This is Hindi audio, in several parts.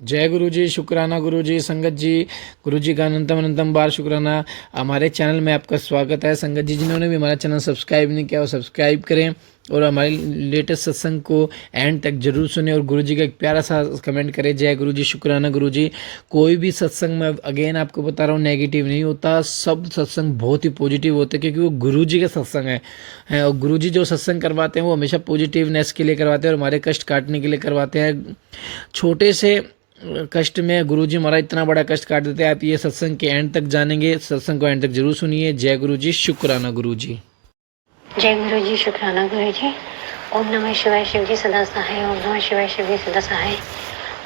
जय गुरु जी, शुक्राना गुरु जी, संगत जी। गुरु जी का अनंतम अनंतम बार शुक्राना। हमारे चैनल में आपका स्वागत है। संगत जी जिन्होंने भी हमारा चैनल सब्सक्राइब नहीं किया वो सब्सक्राइब करें और हमारे लेटेस्ट सत्संग को एंड तक जरूर सुने और गुरु जी का एक प्यारा सा कमेंट करें। जय गुरु जी, शुक्राना गुरु जी। कोई भी सत्संग में अगेन आपको बता रहा हूँ नेगेटिव नहीं होता, सब सत्संग बहुत ही पॉजिटिव होते हैं क्योंकि वो गुरु जी के सत्संग हैं और गुरु जी जो सत्संग करवाते हैं वो हमेशा पॉजिटिवनेस के लिए करवाते हैं और हमारे कष्ट काटने के लिए करवाते हैं। छोटे से कष्ट में गुरुजी हमारा इतना बड़ा कष्ट काट देते हैं। आप ये सत्संग के एंड तक जानेंगे, सत्संग को एंड तक जरूर सुनिए। जय गुरु जी, शुक्राना गुरु जी। जय गुरु जी, शुक्राना गुरु जी। ओम नमः शिवाय, शिव जी सदा सहाय। ओम नमः शिवाय, शिव जी सदा सहाय।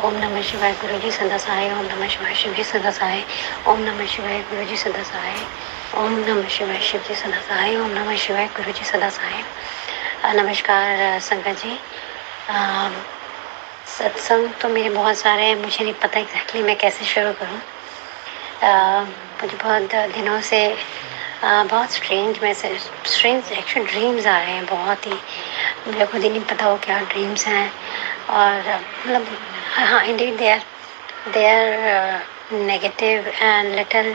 ओम नमः शिवाय, गुरु जी सदा सहाय। ओम नमः शिवाय, शिव जी सदा सहाय। ओम नमः शिवाय, गुरु जी सदा सहाय। ओम नमः शिवाय, शिव जी सदा सहाय। ओम नमः शिवाय, गुरु जी सदा सहाय। नमस्कार संगत जी। सत्संग तो मेरे बहुत सारे हैं, मुझे नहीं पता एग्जैक्टली मैं कैसे शुरू करूँ। मुझे बहुत दिनों से बहुत स्ट्रेंज एक्चुअल ड्रीम्स आ रहे हैं। बहुत ही मुझे खुद ही नहीं पता वो क्या ड्रीम्स हैं। और मतलब हाँ, indeed they are negative and little,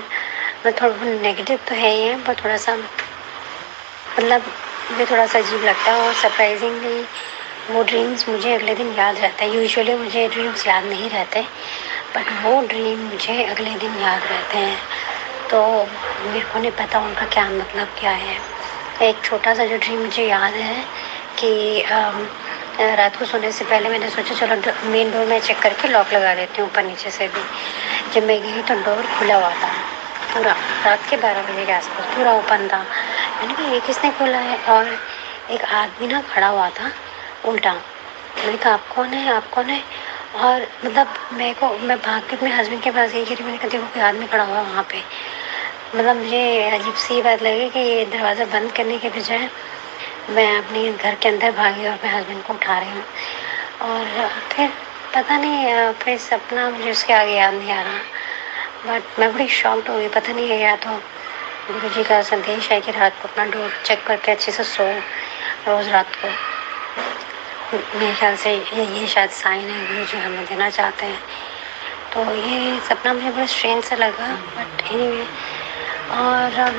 मतलब थोड़ा नेगेटिव तो है ही है पर थोड़ा सा मतलब मुझे थोड़ा सा अजीब लगता है। और सरप्राइजिंगली वो ड्रीम्स मुझे अगले दिन याद रहता है। यूजुअली मुझे ड्रीम्स याद नहीं रहते बट वो ड्रीम मुझे अगले दिन याद रहते हैं। तो मेरे को नहीं पता उनका क्या मतलब क्या है। एक छोटा सा जो ड्रीम मुझे याद है कि रात को सोने से पहले मैंने सोचा चलो मेन डोर में चेक करके लॉक लगा देती हूँ ऊपर नीचे से भी। जब मैं गई तो डोर खुला हुआ था पूरा, रात के 12 बजे के आसपास पूरा ओपन था। मैंने कहा ये किसने खोला है। और एक आदमी ना खड़ा हुआ था उल्टा। मैंने कहा आप कौन है, आप कौन है। और मतलब मैं भाग के अपने हस्बैंड के पास गई कि मैंने कहा देखो कोई आदमी खड़ा हुआ है वहाँ पे। मतलब मुझे अजीब सी बात लगी कि ये दरवाज़ा बंद करने के बजाय मैं अपने घर के अंदर भागी और अपने हस्बैंड को उठा रही हूँ। और फिर पता नहीं फिर सपना मुझे उसके आगे याद नहीं आ रहा बट मैं बड़ी शॉक्ड हो गई। पता नहीं है या तो गुरु जी का संदेश है कि रात को अपना डोर चेक करके अच्छे से सो रोज़ रात को। मेरे ख्याल से ये शायद साइन है गुरु जी हमें देना चाहते हैं। तो ये सपना मुझे बड़ा स्ट्रेंज सा लगा बट एनीवे। और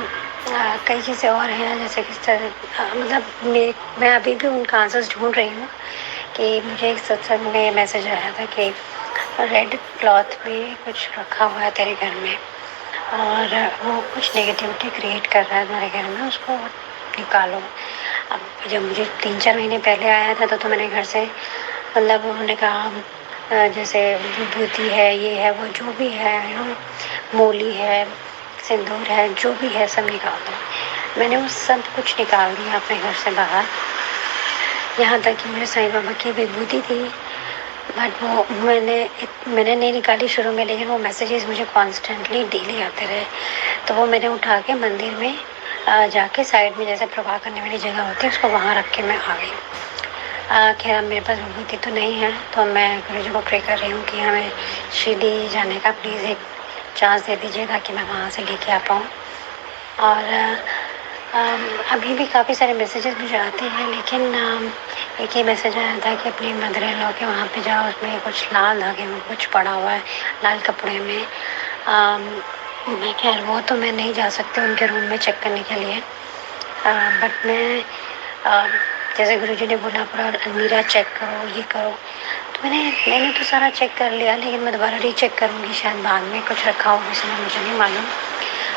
कई चीज़ें और हैं जैसे कि मतलब मैं अभी भी उनका आंसर्स ढूंढ रही हूँ कि मुझे एक सत्संग में मैसेज आया था कि रेड क्लॉथ में कुछ रखा हुआ है तेरे घर में और वो कुछ नेगेटिविटी क्रिएट कर रहा है तुम्हारे घर में, उसको निकालो। अब जब मुझे 3-4 महीने पहले आया था तो मैंने घर से मतलब उन्होंने कहा जैसे विभूति है, ये है, वो जो भी है मूली है, सिंदूर है, जो भी है सब निकाल दो। मैंने वो सब कुछ निकाल दिया अपने घर से बाहर। यहाँ तक कि मुझे साईं बाबा की विभूति थी बट वो मैंने नहीं निकाली शुरू में, लेकिन वो मैसेजेस मुझे कॉन्स्टेंटली डेली आते रहे। तो वो मैंने उठा के मंदिर में जाके साइड में जैसे प्रवाह करने वाली जगह होती है उसको वहाँ रख के मैं आ गई। खैर अब मेरे पास विभूति तो नहीं है तो मैं गुरु जी को प्रे कर रही हूँ कि हमें शिरडी जाने का प्लीज़ एक चांस दे दीजिए ताकि मैं वहाँ से लेके आ पाऊँ। और अभी भी काफ़ी सारे मैसेजेस मुझे आते हैं लेकिन एक ही मैसेज आया था कि अपनी मदर इन लॉ के वहाँ पे जाओ, उसमें कुछ लाल धागे में कुछ पड़ा हुआ है, लाल कपड़े में। मैं खैर वो तो मैं नहीं जा सकती उनके रूम में चेक करने के लिए बट मैं जैसे गुरुजी ने बोला पूरा अलमीरा चेक करो, ये करो। तो मैंने तो सारा चेक कर लिया लेकिन मैं दोबारा रीचेक करूँगी, शायद बाद में कुछ रखा हो इसमें, मुझे नहीं मालूम।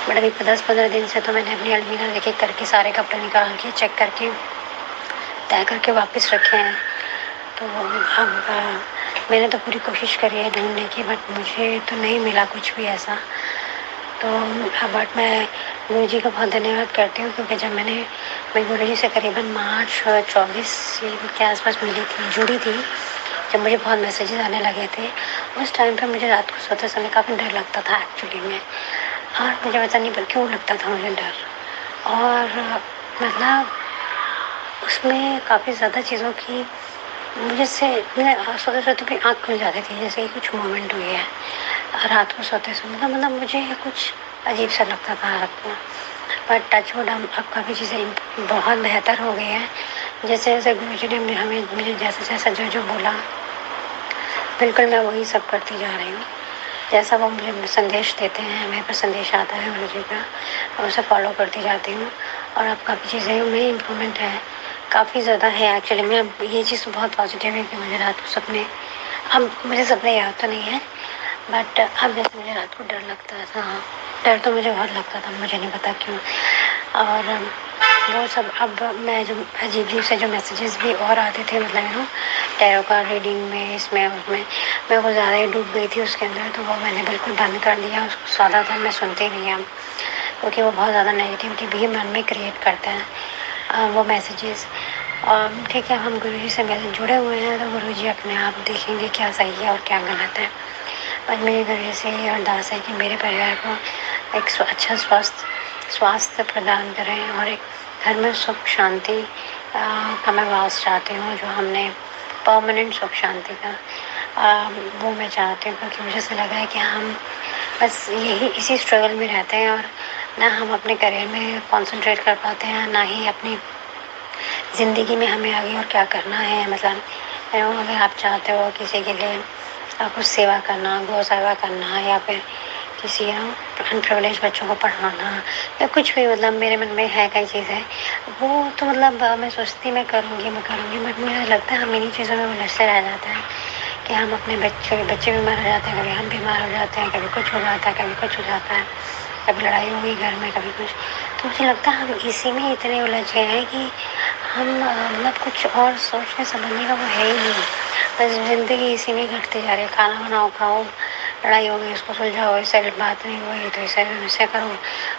बट अभी 10-15 दिन से तो मैंने अपनी अलमीरा लेके करके सारे कपड़े निकाल के चेक करके तय करके वापस रखे हैं। तो अब मैंने तो पूरी कोशिश करी है ढूंढने की बट मुझे तो नहीं मिला कुछ भी ऐसा। तो बट मैं गुरु जी का बहुत धन्यवाद करती हूँ क्योंकि जब मैं गुरु जी से करीबन मार्च 24 के आसपास जुड़ी थी, जब मुझे बहुत मैसेजेस आने लगे थे उस टाइम पर मुझे रात को सोते समय काफ़ी डर लगता था एक्चुअली में। और मुझे पता नहीं क्यों लगता था मुझे डर। और मतलब उसमें काफ़ी ज़्यादा चीज़ों की मुझे से मैं सोते सोते भी आँख खुल जाती थी जैसे कि कुछ मोमेंट हुई है रात को सोते समय। मतलब मुझे कुछ अजीब सा लगता था रात को। पर टचवुड अब काफ़ी चीज़ें बहुत बेहतर हो गई हैं। जैसे जैसे गुरु जी ने मुझे जैसे जैसा जो जो बोला बिल्कुल मैं वही सब करती जा रही हूँ, जैसा वो मुझे संदेश देते हैं, मेरे पास संदेश आता है गुरु जी का, मैं उसे फॉलो करती जाती हूँ। और अब काफ़ी चीज़ें में इम्प्रूवमेंट है, काफ़ी ज़्यादा है एक्चुअली में। अब ये चीज़ तो बहुत पॉजिटिव है कि मुझे रात को सपने, अब मुझे सपने याद तो नहीं है, बट अब जैसे मुझे रात को डर लगता था, डर तो मुझे बहुत लगता था, मुझे नहीं पता क्यों। और वो सब अब मैं जो अजीब से जो मैसेजेस भी और आते थे, मतलब टैरो कार्ड रीडिंग में, इसमें उसमें मैं कुछ ज़्यादा ही डूब गई थी उसके अंदर, तो वो मैंने बिल्कुल बंद कर दिया उसको। ज़्यादातर मैं सुनती नहीं अब, क्योंकि वो बहुत ज़्यादा नेगेटिविटी भी मन में क्रिएट करते हैं वो मैसेजेस। ठीक है, हम गुरु जी से मिल जुड़े हुए हैं, तो गुरु जी अपने आप देखेंगे क्या सही है और क्या गलत है। और मेरे गुरु जी से ये अरदास है कि मेरे परिवार को एक अच्छा स्वास्थ्य प्रदान करें, और एक घर में सुख शांति का मैं वास चाहती हूँ, जो हमने परमानेंट सुख शांति का वो मैं चाहती हूँ, क्योंकि मुझे ऐसा लगा है कि हम बस यही इसी स्ट्रगल में रहते हैं, और ना हम अपने करियर में कंसंट्रेट कर पाते हैं, ना ही अपनी ज़िंदगी में हमें आगे और क्या करना है। मतलब अगर आप चाहते हो किसी के लिए कुछ सेवा करना, गौ सेवा करना, या फिर किसी अनप्रिविलेज बच्चों को पढ़ाना, या कुछ भी, मतलब मेरे मन में है कई चीज़ें, वो तो मतलब मैं सोचती मैं करूँगी, बट मुझे लगता है हम इन्हीं चीज़ों में उलझते रह जाते हैं कि हम अपने बच्चे बीमार हो जाते हैं, कभी हम बीमार हो जाते हैं, कभी कुछ हो जाता है, कभी कुछ हो जाता है, कभी लड़ाई हो गई घर में, कभी कुछ। तो मुझे लगता है हम इसी में इतने उलझ गए हैं कि हम मतलब कुछ और सोचने समझने का वो है ही नहीं, बस ज़िंदगी इसी में घटती जा रही है। खाना बनाओ, खाओ, लड़ाई हो गई उसको सुलझाओ, इससे बात नहीं हुई तो इसे करो,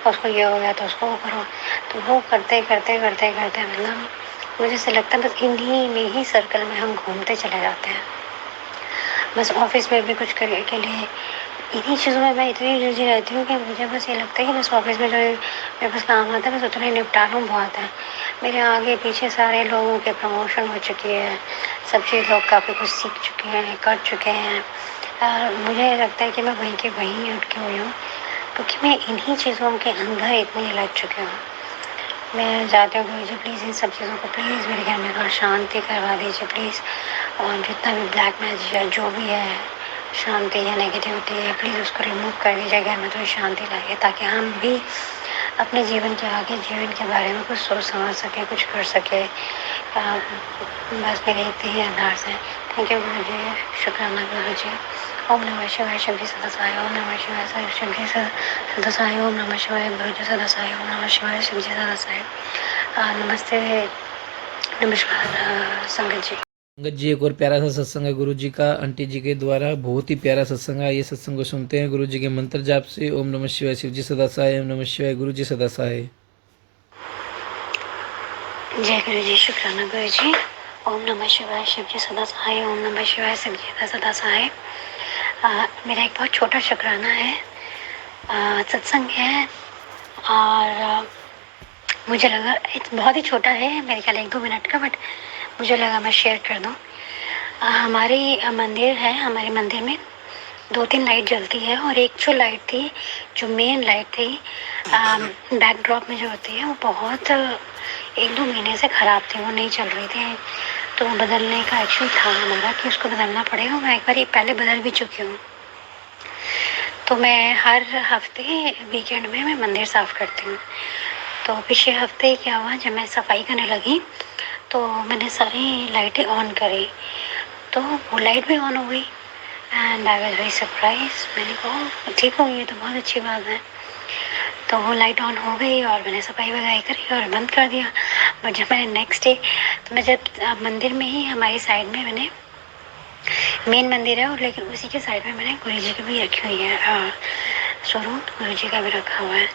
उसको ये हो गया तो उसको वो करो। तो वो करते करते करते करते मतलब मुझे ऐसा लगता है बस इन्हीं में ही सर्कल में हम घूमते चले जाते हैं। बस ऑफिस में भी कुछ करने के लिए इन्हीं चीज़ों में मैं इतनी उलझी रहती हूँ कि मुझे बस ये लगता है कि बस ऑफिस में जो मेरे पास काम आता है बस उतना ही निपटा लूँ, बहुत है। मेरे आगे पीछे सारे लोगों के प्रमोशन हो चुकी है, सब चीज़ लोग काफ़ी कुछ सीख चुके हैं, कर चुके हैं, और मुझे लगता है कि मैं वहीं के वहीं अटकी हुई हूँ, क्योंकि मैं इन्हीं चीज़ों के अंदर इतनी लग चुकी हूँ। मैं चाहती हूँ गुरु जी प्लीज़ इन सब चीज़ों को प्लीज़ मेरे घर में थोड़ा शांति करवा दीजिए प्लीज़, और जितना भी ब्लैक मैजिक है, जो भी है, शांति या नेगेटिविटी है, प्लीज़ उसको रिमूव कर दीजिए, घर में थोड़ी शांति लाइए, ताकि हम भी अपने जीवन के आगे जीवन के बारे में कुछ सोच समझ सकें, कुछ कर सकें। बस मेरे इतनी ही अरदास है। थैंक यू गुरु जी, शुक्राना गुरु जी। ओम नमः शिवाय, शिव जी सदा सहाय। ओम नमः शिवाय, शिव जी सदा सहाय। ओम नमः शिवाय, गुरु जी सदा सहाय। ओम नमः शिवाय, शिव जी सदा सहाय। नमस्ते, नमस्कार संगत जी। संगत जी, एक और प्यारा सा सत्संग है गुरु जी का, आंटी जी के द्वारा, बहुत ही प्यारा सत्संग है। ये सत्संग को सुनते हैं गुरु जी के मंत्र जाप से। ओम नमः शिवाय, शिव जी सदा सहाय। ओम नमः शिवाय, गुरु जी सदा सहाय। जय गुरु जी, शुक्राना गुरु जी। ओम नमः शिवाय, शिव जी सदा सहाय। ओम नमः शिवाय, शिव जी सदा सहाय। मेरा एक बहुत छोटा शुक्राना है, सत्संग है, और मुझे लगा बहुत ही छोटा है, मेरे ख्याल 1-2 मिनट का, बट मुझे लगा मैं शेयर कर दूँ। हमारी मंदिर है, हमारे मंदिर में 2-3 लाइट जलती है, और एक जो लाइट थी, जो मेन लाइट थी बैकड्रॉप में जो होती है, वो बहुत 1-2 महीने से ख़राब थी, वो नहीं चल रही थी। तो बदलने का एक्शन था हमारा कि उसको बदलना पड़ेगा। मैं एक बार पहले बदल भी चुकी हूँ। तो मैं हर हफ्ते वीकेंड में मैं मंदिर साफ़ करती हूँ। तो पिछले हफ्ते क्या हुआ, जब मैं सफाई करने लगी तो मैंने सारी लाइटें ऑन करी, तो वो लाइट भी ऑन हो गई, and I was very surprise. मैंने कहा ठीक हो गई, ये तो बहुत अच्छी बात है। तो वो लाइट ऑन हो गई और मैंने सफाई वगैरह करी और बंद कर दिया। बट जब मैंने नेक्स्ट डे, तो मैं जब मंदिर में ही हमारी साइड में मैंने मेन मंदिर है, और लेकिन उसी के साइड में मैंने गुरु जी की भी रखी हुई है स्वरूप, गुरु जी का भी रखा हुआ है।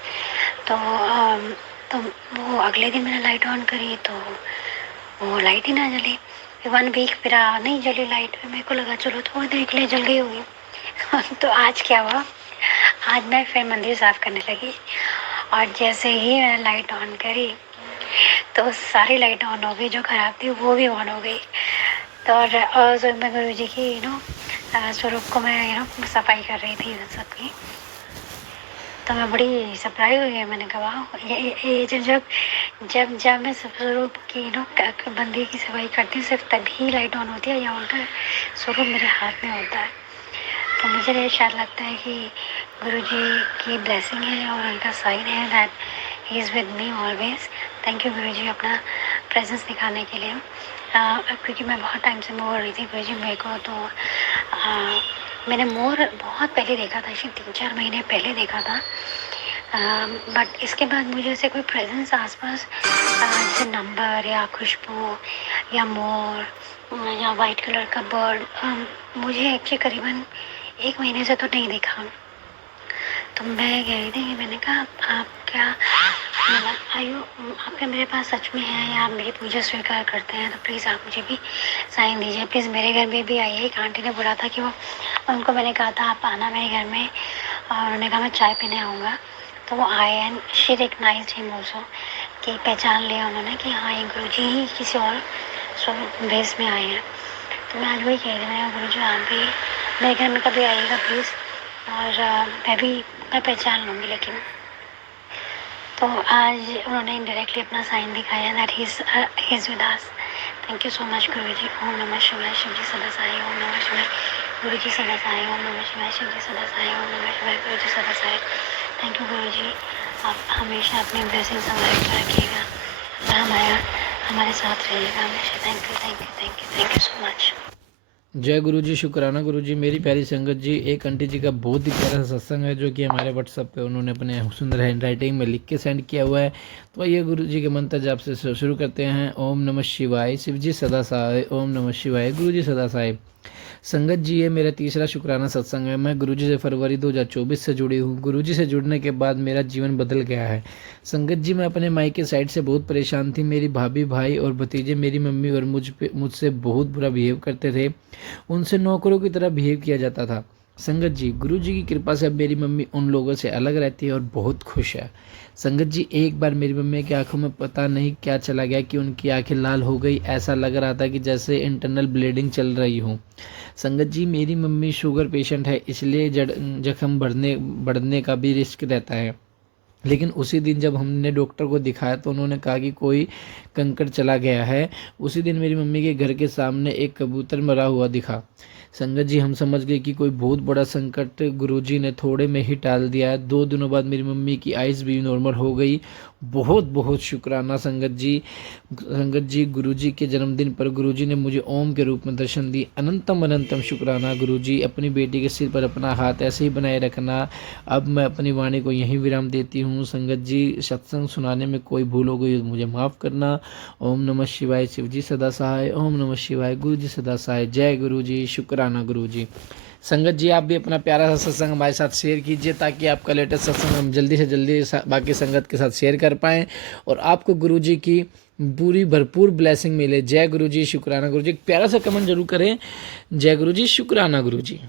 तो वो अगले दिन मैंने लाइट ऑन करी तो वो लाइट ही ना जली। 1 वीक मेरा नहीं जली लाइट, मेरे को लगा चलो थोड़ी देर के लिए जल गई होगी। तो आज क्या हुआ, आज मैं फिर मंदिर साफ करने लगी, और जैसे ही मैंने लाइट ऑन करी तो सारी लाइट ऑन हो गई, जो ख़राब थी वो भी ऑन हो गई। तो और जो मैं गुरु जी की स्वरूप को मैं सफाई कर रही थी सबकी। तो मैं बड़ी सरप्राइज हो गई। मैंने कहा वाह, ये जब जब जब मैं स्वरूप की बंदी की सफाई करती हूँ, सिर्फ तभी लाइट ऑन होती है या उनका स्वरूप मेरे हाथ में होता है। तो मुझे ये शायद लगता है कि गुरुजी की ब्लेसिंग है और उनका साइन है that he is with me always. Thank you Guruji अपना प्रेजेंस दिखाने के लिए। क्योंकि मैं बहुत टाइम से मोर रही थी गुरुजी मेरे को, तो मैंने मोर बहुत पहले देखा था, शायद 3-4 महीने पहले देखा था। बट इसके बाद मुझे ऐसे कोई प्रेजेंस आसपास जैसे नंबर या खुशबू या मोर या वाइट कलर का बर्ड मुझे एक्चुअली करीबन 1 महीने से तो नहीं दिखा। तो मैं कह रही थी कि मैंने कहा आप क्या आपके मेरे पास सच में है या आप मेरी पूजा स्वीकार करते हैं, तो प्लीज़ आप मुझे भी साइन दीजिए। प्लीज़ मेरे घर में भी आइए। एक आंटी ने बोला था कि वो उनको मैंने कहा था आप आना मेरे घर में, और उन्होंने कहा मैं चाय पीने आऊँगा। तो वो आए and she recognised him also, कि पहचान लिया उन्होंने कि हाँ ये गुरुजी ही किसी और भेस में आए हैं। तो मैं आज वही कह रही हूँ, गुरुजी आप भी मेरे घर में कभी आइएगा प्लीज़, और मैं पहचान लूँगी। लेकिन तो आज उन्होंने इनडायरेक्टली अपना साइन दिखाया that he is with us. Thank you so much Guruji. Om Namah Shivaya, Shiv जी सदा साई। ओम नमः शिवाय, गुरुजी सदा साई। ओम नमः शिवाय, शिव जी सदा साई। ओम नमः शिवाय, गुरुजी सदा साई। थैंक यू गुरुजी, आप हमेशा अपनी ब्लेसिंग्स हमारे ऊपर रखिएगा और हमारे साथ रहिएगा हमेशा। Thank you thank you thank you thank you so much. जय गुरु जी, शुक्राना गुरु जी। मेरी प्यारी संगत जी, एक आंटी जी का बहुत ही प्यारा सा सत्संग है जो कि हमारे व्हाट्सएप पे उन्होंने अपने सुंदर हैंड राइटिंग में लिख के सेंड किया हुआ है। तो आइए गुरु जी के मंत्र जाप से शुरू करते हैं। ओम नमः शिवाय, शिव जी सदा सहाय। ओम नमः शिवाय, गुरु जी सदा सहाय। संगत जी, ये मेरा तीसरा शुक्राना सत्संग है। मैं गुरुजी से फरवरी 2024 से जुड़ी हूँ। गुरुजी से जुड़ने के बाद मेरा जीवन बदल गया है। संगत जी, मैं अपने मायके साइड से बहुत परेशान थी। मेरी भाभी, भाई और भतीजे मेरी मम्मी और मुझसे बहुत बुरा बिहेव करते थे। उनसे नौकरों की तरह बिहेव किया जाता था। संगत जी, गुरु जी की कृपा से अब मेरी मम्मी उन लोगों से अलग रहती है और बहुत खुश है। संगत जी, एक बार मेरी मम्मी की आंखों में पता नहीं क्या चला गया कि उनकी आंखें लाल हो गई। ऐसा लग रहा था कि जैसे इंटरनल ब्लीडिंग चल रही हूँ। संगत जी, मेरी मम्मी शुगर पेशेंट है, इसलिए जख्म बढ़ने का भी रिस्क रहता है। लेकिन उसी दिन जब हमने डॉक्टर को दिखाया तो उन्होंने कहा कि कोई कंकड़ चला गया है। उसी दिन मेरी मम्मी के घर के सामने एक कबूतर मरा हुआ दिखा। संगत जी, हम समझ गए कि कोई बहुत बड़ा संकट गुरुजी ने थोड़े में ही टाल दिया है। 2 दिनों बाद मेरी मम्मी की आइज़ भी नॉर्मल हो गई। बहुत बहुत शुक्राना संगत जी। संगत जी, गुरुजी के जन्मदिन पर गुरुजी ने मुझे ओम के रूप में दर्शन दी। अनंतम अनंतम शुक्राना गुरुजी। अपनी बेटी के सिर पर अपना हाथ ऐसे ही बनाए रखना। अब मैं अपनी वाणी को यहीं विराम देती हूँ। संगत जी, सत्संग सुनाने में कोई भूल हो गई तो मुझे माफ़ करना। ओम नमः शिवाय, शिव जी सदा सहाय। ओम नमः शिवाय, गुरु जी सदा सहाय। जय गुरु जी, शुक्राना गुरु जी। संगत जी, आप भी अपना प्यारा सा सत्संग हमारे साथ शेयर कीजिए ताकि आपका लेटेस्ट सत्संग हम जल्दी से जल्दी बाकी संगत के साथ शेयर कर पाएँ और आपको गुरु जी की पूरी भरपूर ब्लेसिंग मिले। जय गुरु जी, शुक्राना गुरु जी। एक प्यारा सा कमेंट जरूर करें। जय गुरु जी, शुक्राना गुरु जी।